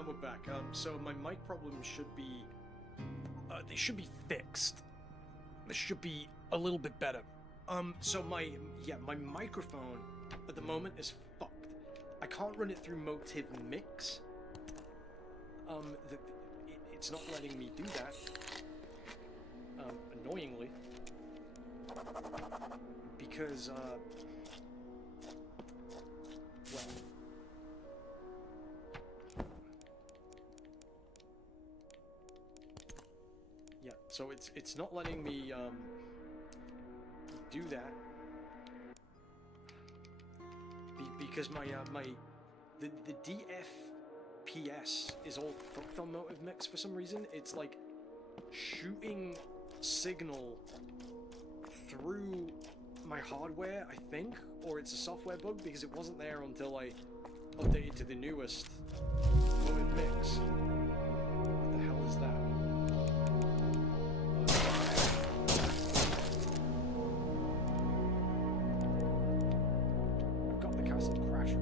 And we're back. So my mic problems should be... they should be fixed. This should be a little bit better. So my microphone at the moment is fucked. I can't run it through Motive Mix. It's not letting me do that. Annoyingly. Because, well... Yeah, so it's not letting me, do that. Because the DFPS is all fucked on Motive Mix for some reason. It's like shooting signal through my hardware, I think, or it's a software bug because it wasn't there until I updated to the newest Motive Mix. What the hell is that? I've got the Castle Crasher.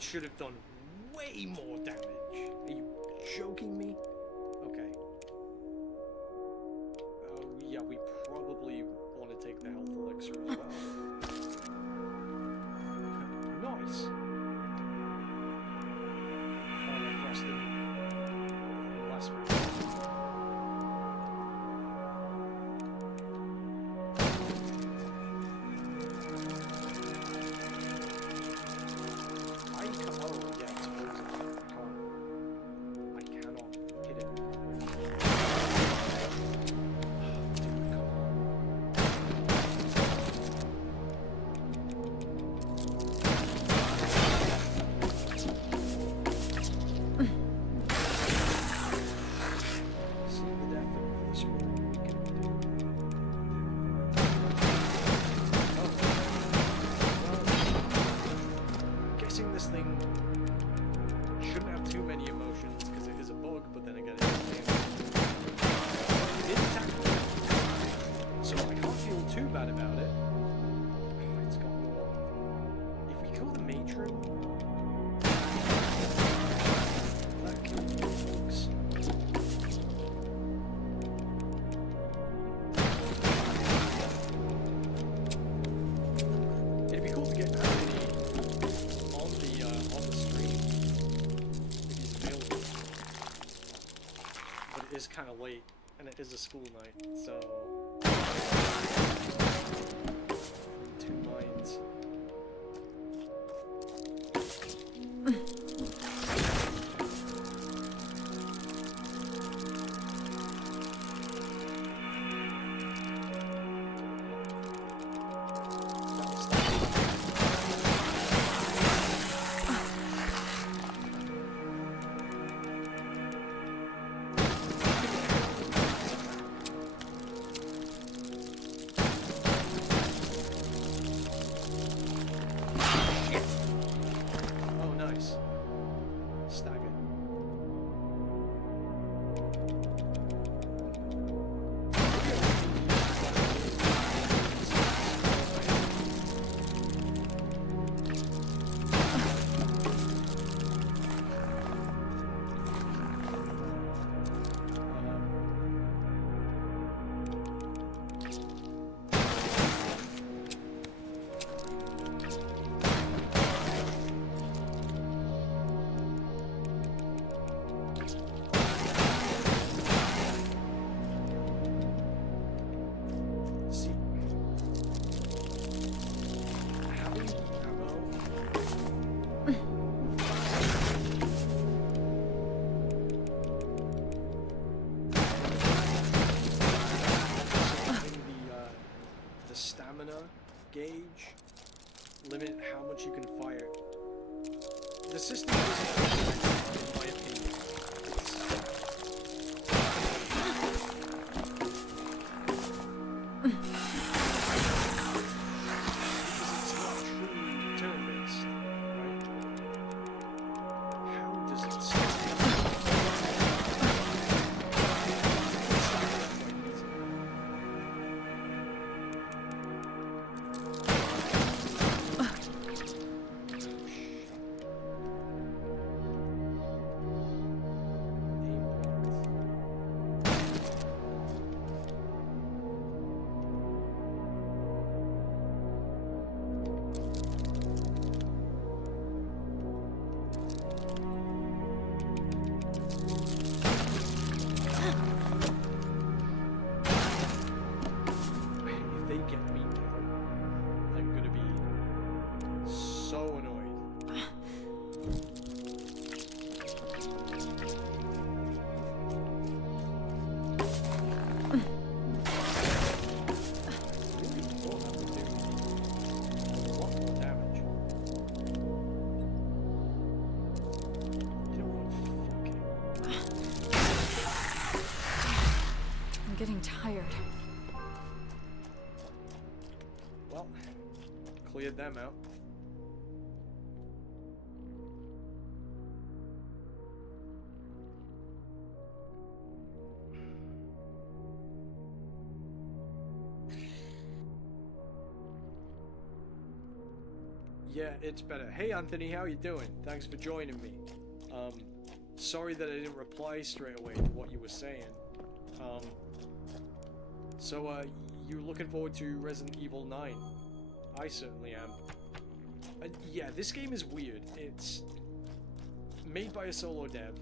Should have done way more damage. Are you joking me? Okay. Oh, yeah, we probably want to take the health elixir as well. Nice. Oh, they're frosted. Last one. Kind of late, and it is a school night, so two minds. That the stamina gauge limit how much you can fire. The system isn't perfect, in my opinion. Getting tired. Well, cleared them out. Yeah, it's better. Hey Anthony, how you doing? Thanks for joining me. Sorry that I didn't reply straight away to what you were saying. So, you looking forward to Resident Evil 9? I certainly am. Yeah, this game is weird. It's made by a solo dev.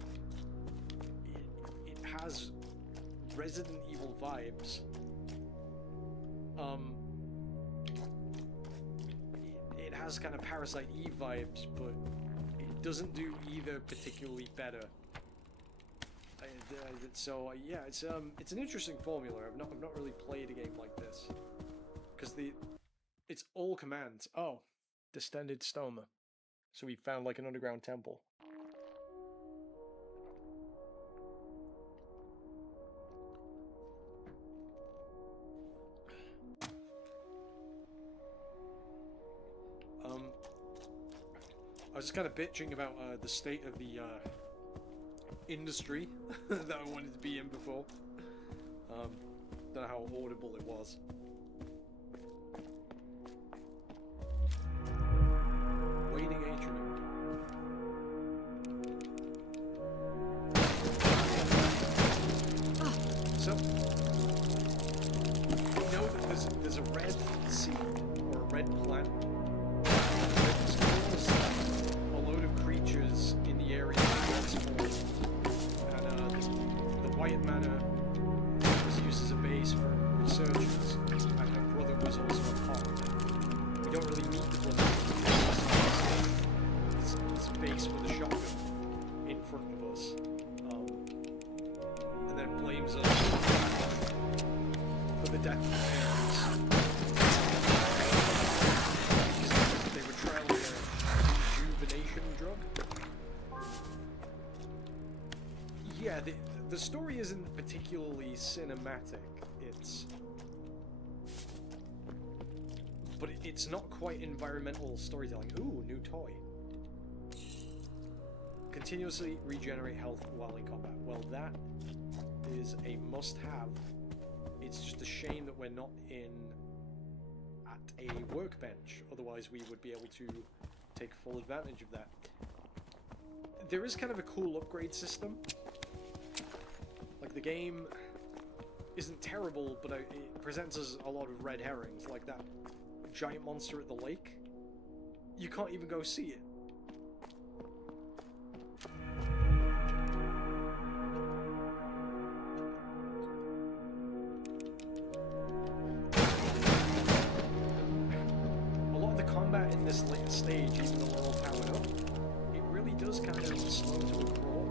It has Resident Evil vibes. It has kind of Parasite Eve vibes, but it doesn't do either particularly better. So yeah, it's an interesting formula. I've not really played a game like this because it's all commands. Oh, distended stoma. So we found like an underground temple. I was just kind of bitching about the state of the industry that I wanted to be in before. Don't know how audible it was. Waiting atrium. So, you know that there's a red seed or a red plant that spawns a load of creatures in the area that spawns. The White Manor was used as a base for researchers, and her brother was also a part. We don't really meet the brother. It's a base with a shotgun in front of us, and then blames us for the death of the parents. Because they were trialing a rejuvenation drug. Yeah, the story isn't particularly cinematic. But it's not quite environmental storytelling. Ooh, new toy. Continuously regenerate health while in combat. Well, that is a must-have. It's just a shame that we're not at a workbench. Otherwise, we would be able to take full advantage of that. There is kind of a cool upgrade system. Like, the game isn't terrible, but it presents us a lot of red herrings, like that giant monster at the lake. You can't even go see it. A lot of the combat in this late stage, even though we're all powered up, it really does kind of slow to a crawl,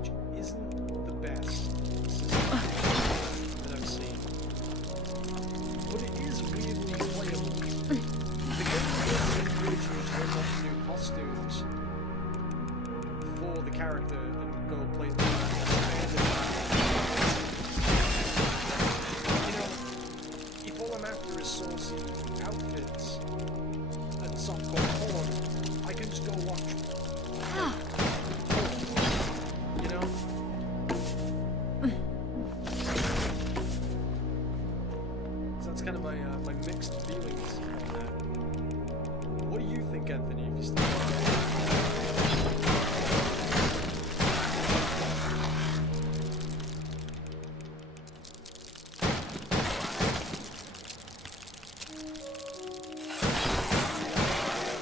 which isn't the best system that I've seen. But after is saucy outfits and softcore porn, I can just go watch porn, you know? So that's kind of my my mixed feelings on that. What do you think, Anthony, if you still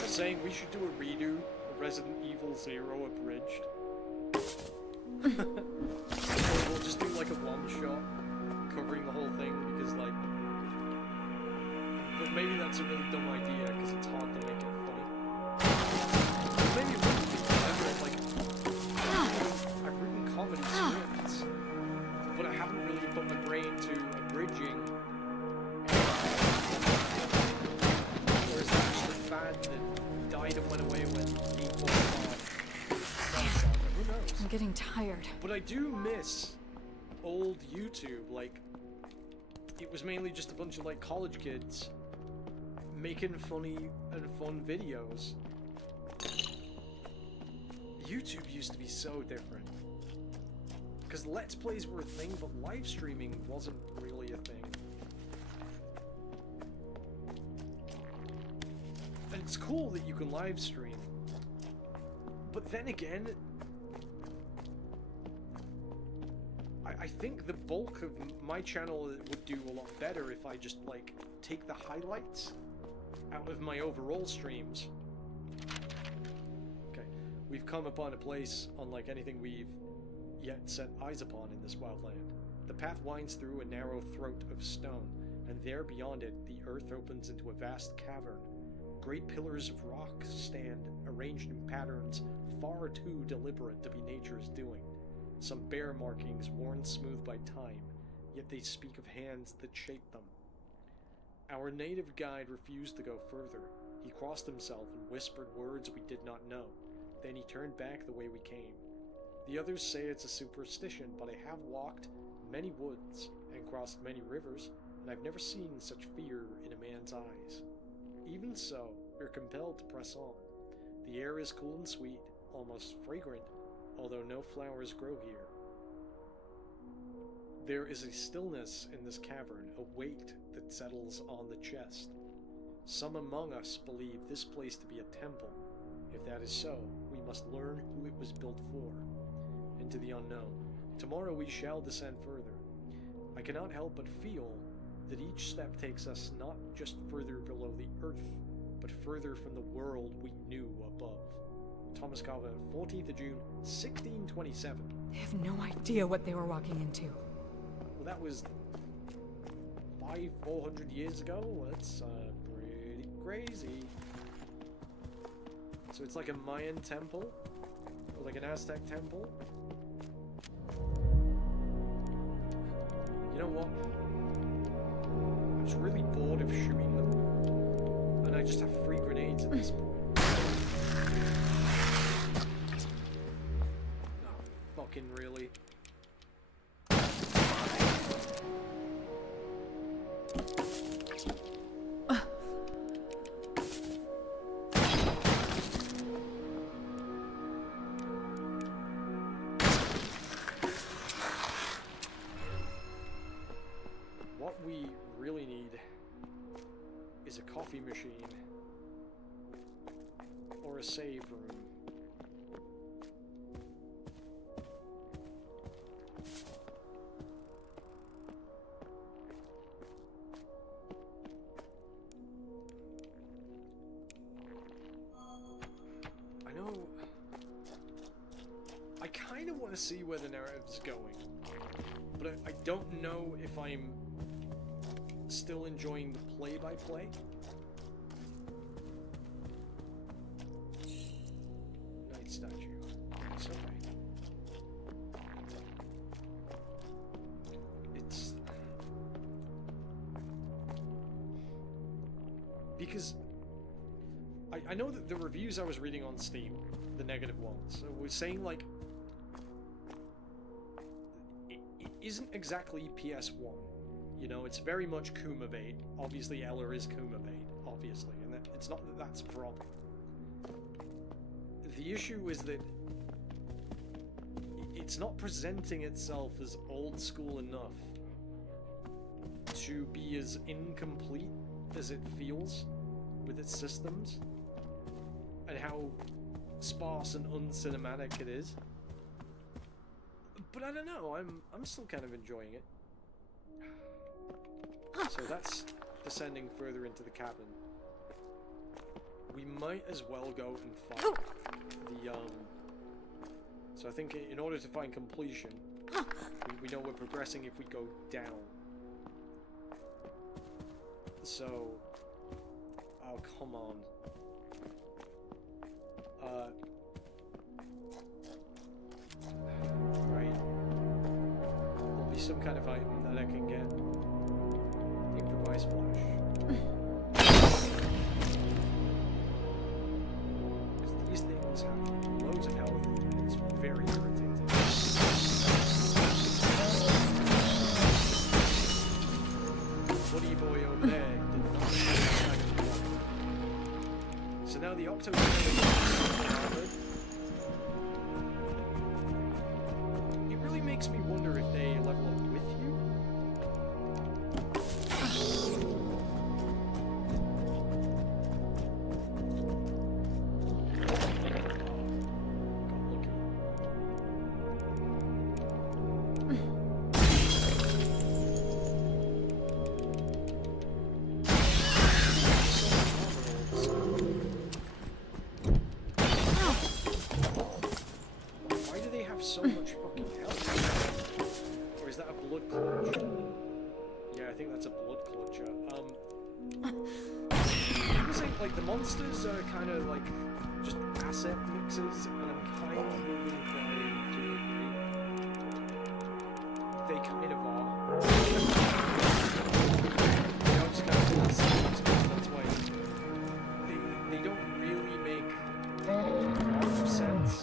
saying we should do a redo of Resident Evil 0 abridged? Or we'll just do like a one-shot covering the whole thing, because like... But maybe that's a really dumb idea, because it's hard to make it funny. Maybe it wouldn't be clever, like... I've written comedy scripts, but I haven't really put my brain to abridging. Or is that just a fad that died and went away when people who knows? I'm getting tired. But I do miss old YouTube, like, it was mainly just a bunch of, like, college kids making funny and fun videos. YouTube used to be so different. Because Let's Plays were a thing, but live streaming wasn't really a thing. And it's cool that you can live stream. But then again, I think the bulk of my channel would do a lot better if I just, like, take the highlights out of my overall streams. Okay, we've come upon a place unlike anything we've yet set eyes upon in this wild land. The path winds through a narrow throat of stone, and there beyond it, the earth opens into a vast cavern. Great pillars of rock stand, arranged in patterns far too deliberate to be nature's doing. Some bare markings worn smooth by time, yet they speak of hands that shaped them. Our native guide refused to go further. He crossed himself and whispered words we did not know. Then he turned back the way we came. The others say it's a superstition, but I have walked many woods and crossed many rivers, and I've never seen such fear in a man's eyes. Even so, we're compelled to press on. The air is cool and sweet, almost fragrant, although no flowers grow here. There is a stillness in this cavern, a weight that settles on the chest. Some among us believe this place to be a temple. If that is so, we must learn who it was built for. Into the unknown. Tomorrow we shall descend further. I cannot help but feel that each step takes us not just further below the earth, but further from the world we knew above. Thomas Carver, 14th of June, 1627. I have no idea what they were walking into. Well, that was 400 years ago. That's pretty crazy. So it's like a Mayan temple, or like an Aztec temple. You know what? I'm just really bored of shooting them, and I just have free grenades at this point. Oh, fucking really. What we really need is a coffee machine or a save room. I know I kind of want to see where the narrative's going, but I don't know if I'm still enjoying the play-by-play. Night statue. It's okay. It's... Because I know that the reviews I was reading on Steam, the negative ones, was saying, like, it isn't exactly PS1. You know, it's very much Kuma bait. Obviously, Ella is Kuma bait, obviously, and it's not that that's a problem. The issue is that it's not presenting itself as old school enough to be as incomplete as it feels with its systems and how sparse and uncinematic it is. But I don't know, I'm still kind of enjoying it. So that's descending further into the cabin. We might as well go and find the so I think in order to find completion, we know we're progressing if we go down. So, oh come on. Right. There'll be some kind of item that I can get. Improvised flash. Because these things have loads of health, and it's very irritating. Buddy boy over there did not have so now the Octo it really makes me wonder if they level up with you. So much fucking health. Or is that a blood clutch? Yeah, I think that's a blood clutcher. I was saying, like, the monsters are kind of like just asset mixes, and I'm kind of inclined to agree. They kind of are. They are just kind of asset mixes, that's why they don't really make a lot of sense.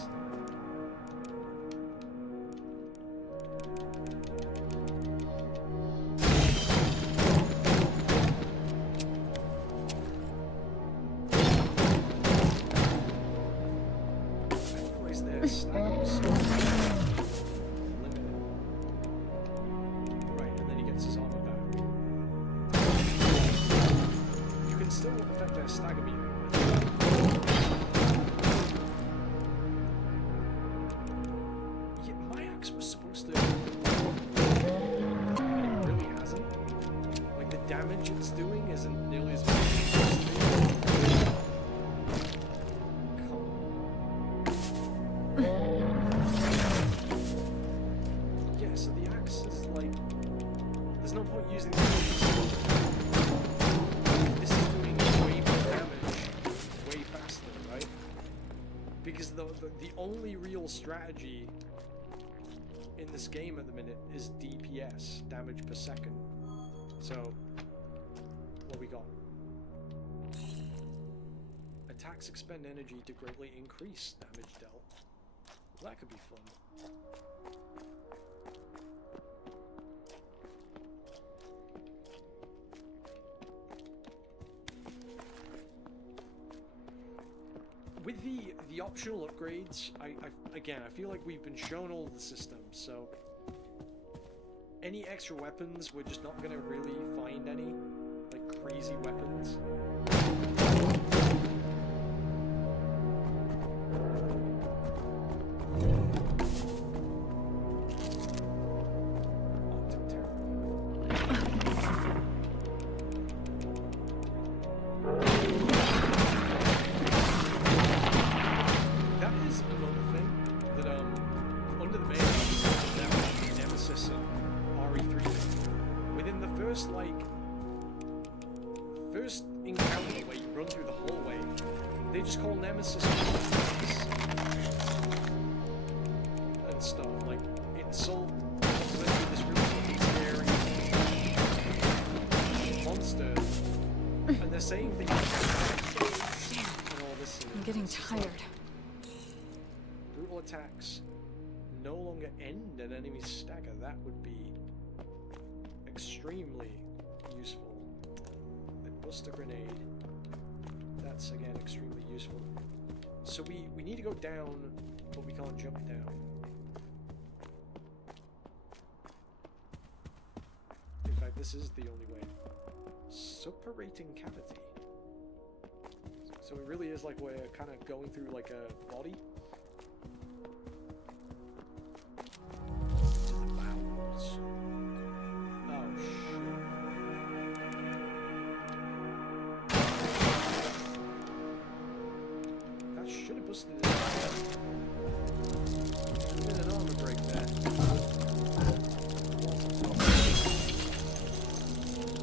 The only real strategy in this game at the minute is DPS, damage per second. So, what we got? Attacks expend energy to greatly increase damage dealt. Well, that could be fun. With the optional upgrades, again, I feel like we've been shown all the systems, so any extra weapons, we're just not gonna really find any, like, crazy weapons. First encounter where you run through the hallway, they just call Nemesis and stuff, like insult, this really scary monster, and they're saying things and all this. I'm getting tired. Brutal attacks no longer end an enemy's stagger. That would be extremely useful. I bust a grenade. That's again extremely useful. So we need to go down, but we can't jump down. In fact, this is the only way. Suppurating cavity. So it really is like we're kind of going through like a body. To the bowels. Oh shit. That should have busted it. Did an armor break there.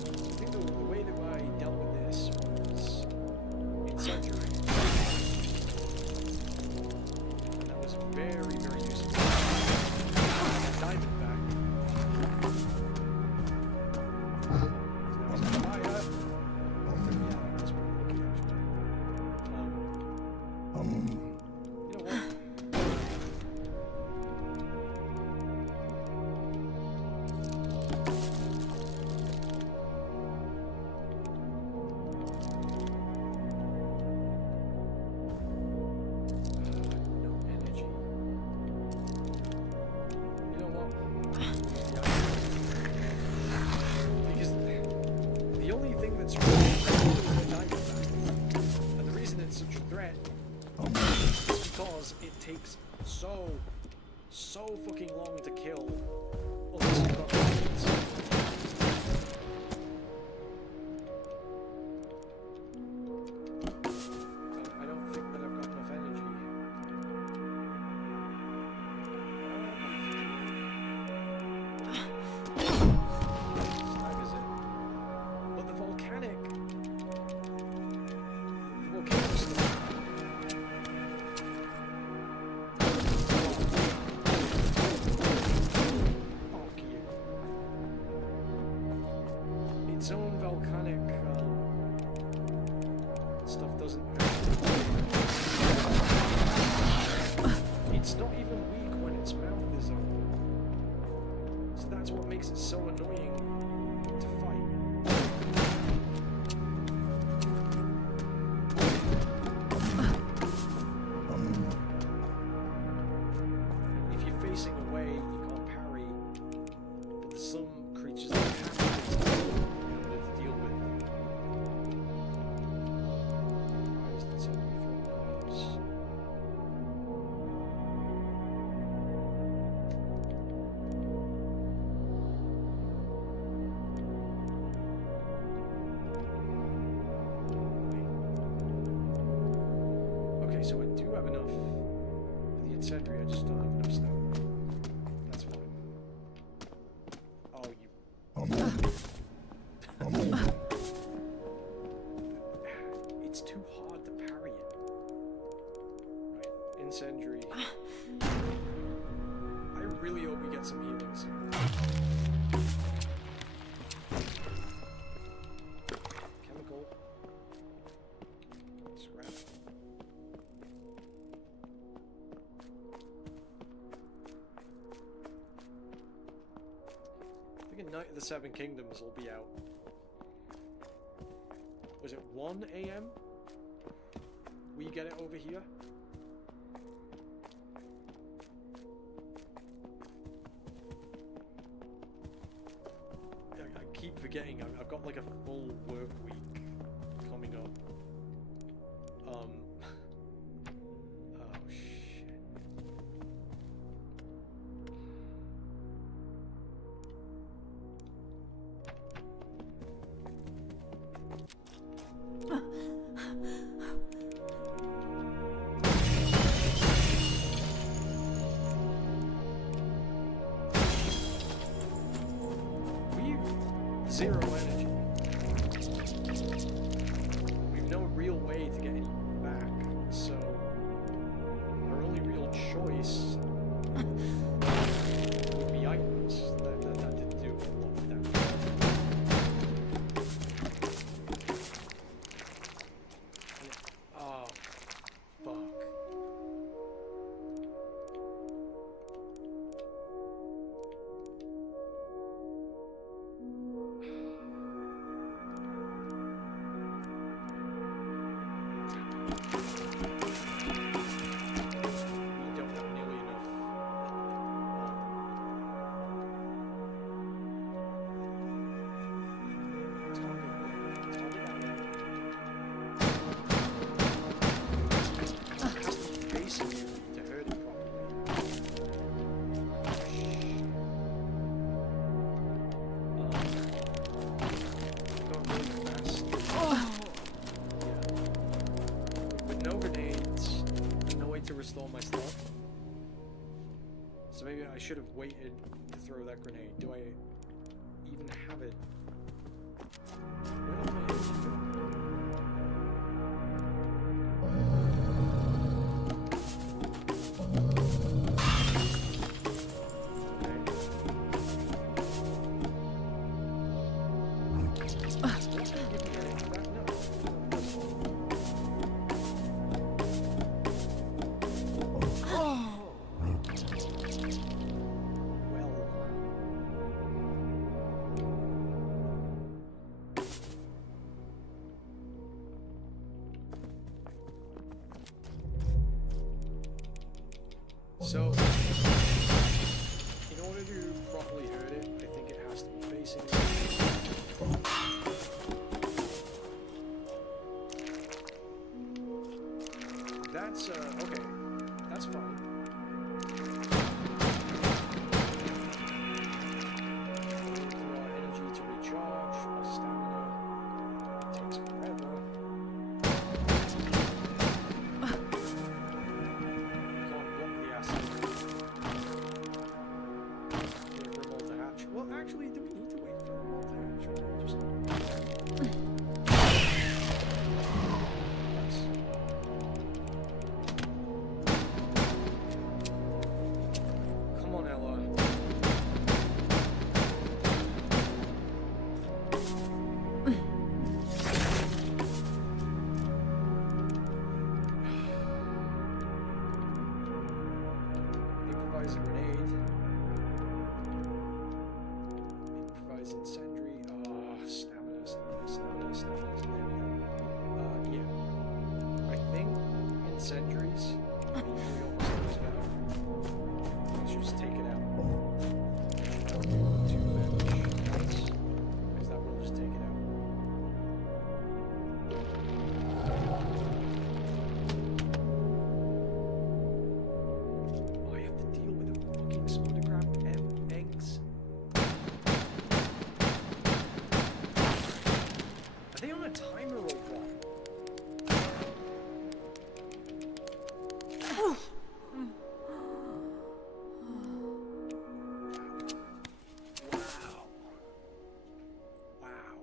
I think the way that I dealt with this was incendiary. And that was very, very useful. Diamond back. So that was fire. Yeah, that's pretty lucky actually. You know what? No energy. You know what? Because the only thing that's really threatening is the diamond back. And the reason it's such a threat is because it takes so fucking long to kill unless you've got diamonds. I don't think that I've got enough energy. Staggers it. But the volcanic stuff. Fuck you. Its own volcanic stuff doesn't hurt. It's not even weak when its mouth is open. So that's what makes it so annoying to fight. If you're facing away, you can't parry. But there's some creatures that have to deal with. Fires that send me through knives. Okay, so I do have enough for the incendiary, I just don't have enough stone. That's fine. Oh, you... It's too hard to parry it. Right, incendiary. I really hope we get some healing soon. Chemical. Scrap. I think a Night of the Seven Kingdoms will be out. Was it 1 AM? We get it over here? I keep forgetting I've got like a full work week coming up. Oh shit. We've zero energy. We've no real way to get any back, so our only real choice would be items. That didn't do a lot of damage. Oh, fuck. I should have waited to throw that grenade. Do I even have it? Where did my energy go? So, in order to properly hurt it, I think it has to be facing it. That's, okay. That's fine. Energy to recharge, our stamina takes forever. Well, actually, do we need to wait for the remote to hatch? Or just... Come on, Ella. Improvise a grenade. Incendiary, stamina, there we go. Yeah. I think incendiaries are usually almost always better. Let's just take it out. Don't do too much else, because that will just take it out. Oh, I have to deal with a fucking spotograph eggs. Are they on a timer or what? Wow.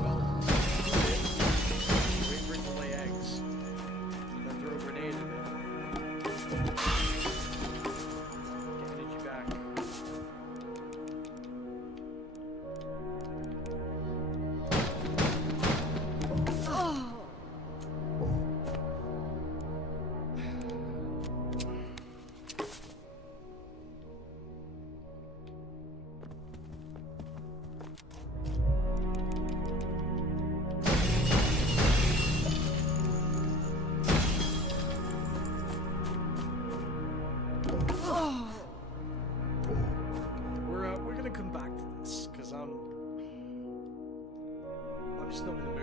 Well, wait for it to lay eggs. Then throw a grenade in it. Get energy back. We're gonna come back to this because I'm just not gonna